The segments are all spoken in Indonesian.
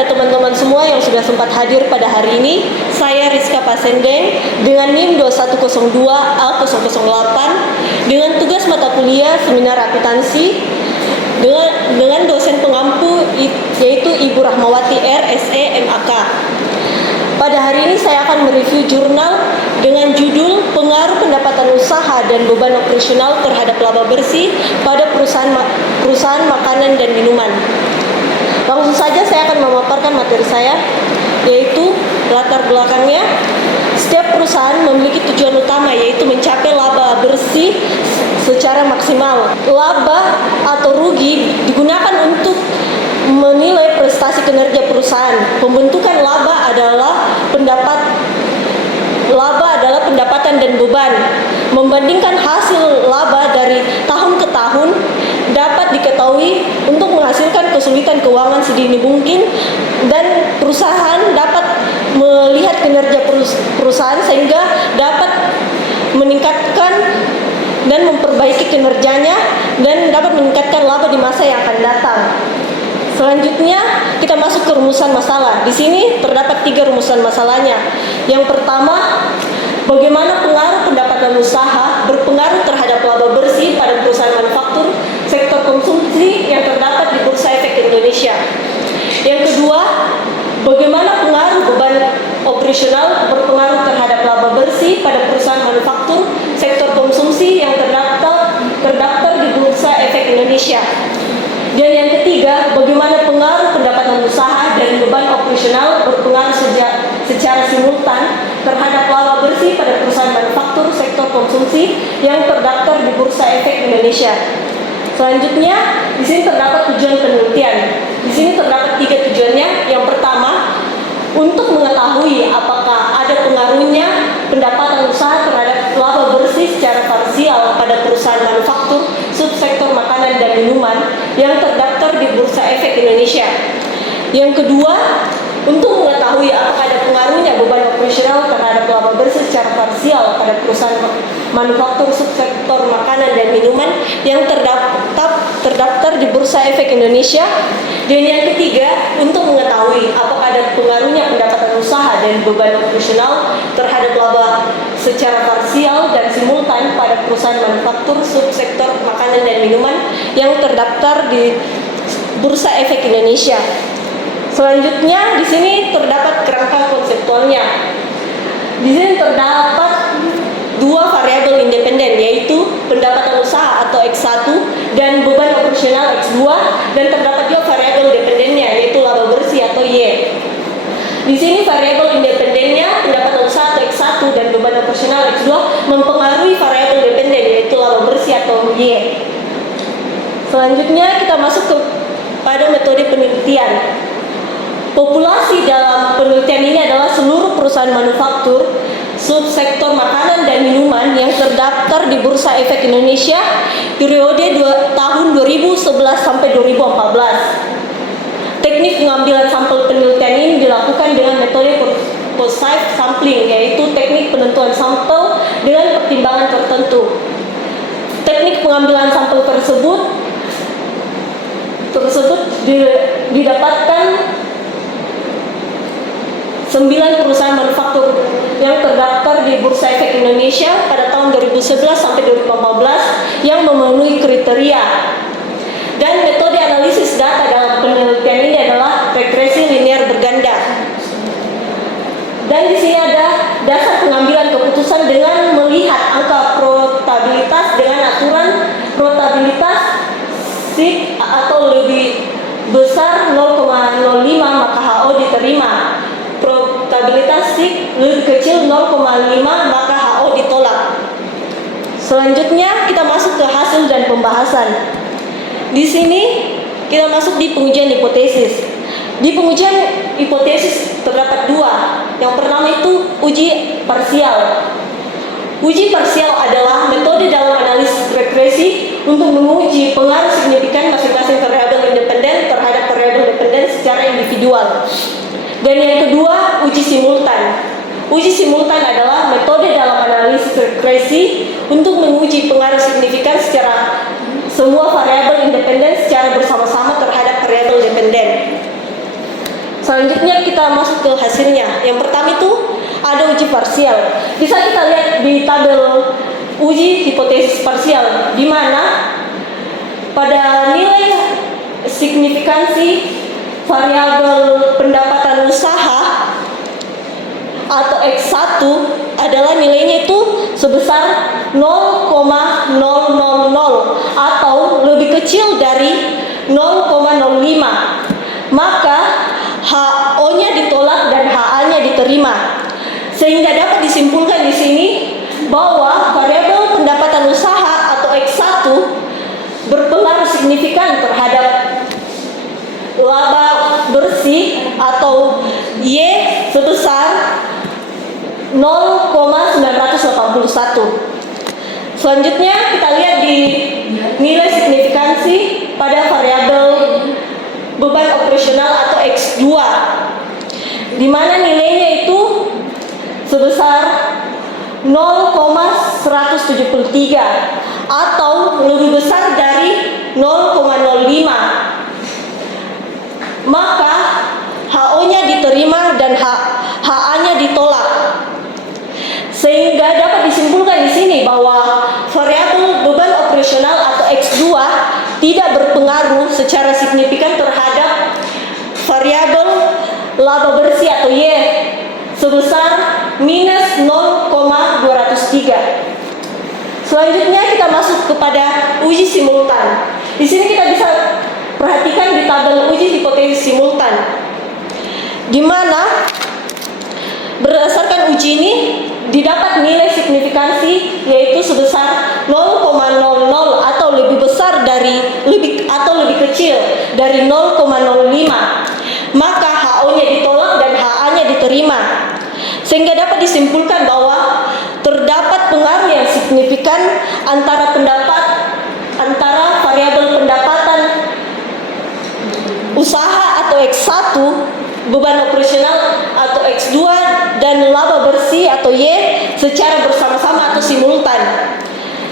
kepada teman-teman semua yang sudah sempat hadir pada hari ini. Saya Rizka Pasendeng dengan NIM 2102A008 dengan tugas mata kuliah Seminar Akuntansi dengan dosen pengampu yaitu Ibu Rahmawati R. SE MAK. Pada hari ini saya akan mereview jurnal dengan judul Pengaruh Pendapatan Usaha dan Beban Operasional Terhadap Laba Bersih pada perusahaan makanan dan minuman. Langsung saja saya akan memaparkan materi saya, yaitu latar belakangnya. Setiap perusahaan memiliki tujuan utama, yaitu mencapai laba bersih secara maksimal. Laba atau rugi digunakan untuk menilai prestasi kinerja perusahaan. Pembentukan laba adalah pendapatan dan beban. Membandingkan hasil laba dari tahun ke tahun dapat diketahui untuk menghasilkan kesulitan keuangan sedini mungkin, dan perusahaan dapat melihat kinerja perusahaan sehingga dapat meningkatkan dan memperbaiki kinerjanya dan dapat meningkatkan laba di masa yang akan datang. Selanjutnya kita masuk ke rumusan masalah. Di sini terdapat 3 rumusan masalahnya. Yang pertama, bagaimana pengaruh pendapatan usaha berpengaruh terhadap laba bersih pada perusahaan manufaktur sektor konsumsi yang terdapat di Bursa Efek Indonesia. Yang kedua, bagaimana pengaruh beban operasional berpengaruh terhadap laba bersih pada perusahaan manufaktur sektor konsumsi yang terdaftar di Bursa Efek Indonesia. Dan yang ketiga, bagaimana pengaruh pendapatan usaha dan beban operasional berpengaruh secara simultan terhadap laba bersih pada perusahaan manufaktur sektor konsumsi yang terdaftar di Bursa Efek Indonesia. Selanjutnya, di sini terdapat tujuan penelitian. Di sini terdapat 3 tujuannya. Yang pertama, untuk mengetahui apakah ada pengaruhnya pendapatan usaha terhadap laba bersih secara parsial pada perusahaan manufaktur subsektor makanan dan minuman yang terdaftar di Bursa Efek Indonesia. Yang kedua, untuk mengetahui apakah ada pengaruhnya beban operasional terhadap laba bersih secara parsial pada perusahaan manufaktur subsektor makanan dan minuman yang terdaftar di Bursa Efek Indonesia. Dan yang ketiga, untuk mengetahui apakah ada pengaruhnya pendapatan usaha dan beban operasional terhadap laba secara parsial dan simultan pada perusahaan manufaktur subsektor makanan dan minuman yang terdaftar di Bursa Efek Indonesia. Selanjutnya, di sini terdapat kerangka konseptualnya. Di sini terdapat 2 variabel independen, yaitu pendapatan usaha atau X1 dan beban operasional X2, dan terdapat juga variabel dependennya, yaitu laba bersih atau Y. Di sini variabel independennya, pendapatan usaha atau X1 dan beban operasional X2 mempengaruhi variabel dependen, yaitu laba bersih atau Y. Selanjutnya kita masuk pada metode penelitian. Populasi dalam penelitian ini adalah seluruh perusahaan manufaktur subsektor makanan dan minuman yang terdaftar di Bursa Efek Indonesia periode tahun 2011 sampai 2014. Teknik pengambilan sampel penelitian ini dilakukan dengan metode precise sampling, yaitu teknik penentuan sampel dengan pertimbangan tertentu. Teknik pengambilan sampel tersebut didapatkan 9 perusahaan manufaktur yang terdaftar di Bursa Efek Indonesia pada tahun 2011 sampai 2014 yang memenuhi kriteria. Dan metode analisis data dalam penelitian ini adalah regresi linear berganda. Dan di sini ada dasar pengambilan keputusan dengan melihat angka probabilitas dengan aturan probabilitas SIG atau lebih besar 0,05 maka HO diterima. Probabilitas SIG lebih kecil 0,5 maka HO ditolak. Selanjutnya kita masuk ke hasil dan pembahasan. Di sini kita masuk di pengujian hipotesis. Di pengujian hipotesis terdapat 2. Yang pertama itu uji parsial. Uji parsial adalah metode dalam analisis regresi untuk menguji pengaruh signifikan masing-masing variabel independen terhadap variabel dependen secara individual. Dan yang kedua, uji simultan. Uji simultan adalah metode dalam analisis regresi untuk menguji pengaruh signifikan secara semua variabel independen secara bersama-sama terhadap variabel dependen. Selanjutnya kita masuk ke hasilnya. Yang pertama itu ada uji parsial. Bisa kita lihat di tabel uji hipotesis parsial, di mana pada nilai signifikansi variabel pendapatan usaha atau X1 adalah nilainya itu sebesar 0,000 atau lebih kecil dari 0,05. Maka HO-nya ditolak dan HA-nya diterima. Sehingga dapat disimpulkan di sini bahwa variabel pendapatan usaha atau X1 berpengaruh signifikan terhadap laba bersih atau Y sebesar 0,981. Selanjutnya kita lihat di nilai signifikansi pada variabel beban operasional atau X2, di mana nilainya itu sebesar 0,173 atau lebih besar dari 0,05. Maka HO-nya diterima dan HA-nya ditolak. Sehingga dapat disimpulkan di sini bahwa variabel beban operasional atau X2 tidak berpengaruh secara signifikan terhadap variabel laba bersih atau Y sebesar minus 0,203. Selanjutnya kita masuk kepada uji simultan. Di sini kita bisa perhatikan di tabel uji hipotesis simultan, di mana berdasarkan uji ini didapat nilai signifikansi yaitu sebesar 0,00 atau lebih besar dari lebih kecil dari 0,05. Maka HO-nya ditolak dan HA-nya diterima. Sehingga dapat disimpulkan bahwa terdapat pengaruh yang signifikan antara variabel pendapatan usaha atau X1, beban operasional atau X2, dan laba bersih atau Y secara bersama-sama atau simultan.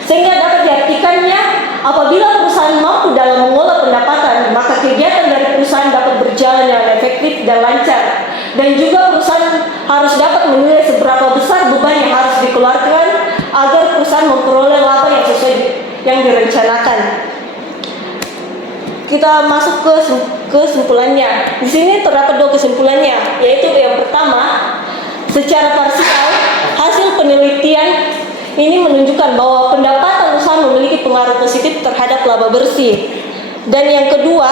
Sehingga dapat diartikannya, apabila perusahaan mampu dalam mengolah pendapatan, maka kegiatan dari perusahaan dapat berjalan dengan efektif dan lancar. Dan juga perusahaan harus dapat menilai seberapa besar beban yang harus dikeluarkan agar perusahaan memperoleh laba yang sesuai yang direncanakan. Kita masuk ke kesimpulannya. Di sini terdapat dua kesimpulannya, yaitu yang pertama, secara parsial hasil penelitian ini menunjukkan bahwa pendapatan usaha memiliki pengaruh positif terhadap laba bersih. Dan yang kedua,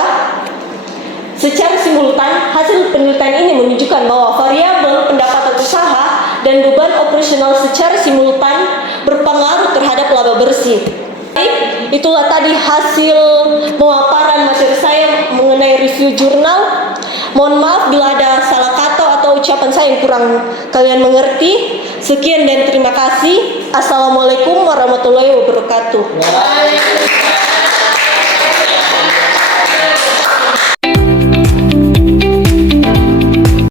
secara simultan hasil penelitian ini menunjukkan bahwa variabel pendapatan usaha dan beban operasional secara simultan berpengaruh terhadap laba bersih. Itulah tadi hasil pemaparan materi saya mengenai review jurnal. Mohon maaf bila ada salah kata atau ucapan saya yang kurang kalian mengerti. Sekian dan terima kasih. Assalamualaikum warahmatullahi wabarakatuh.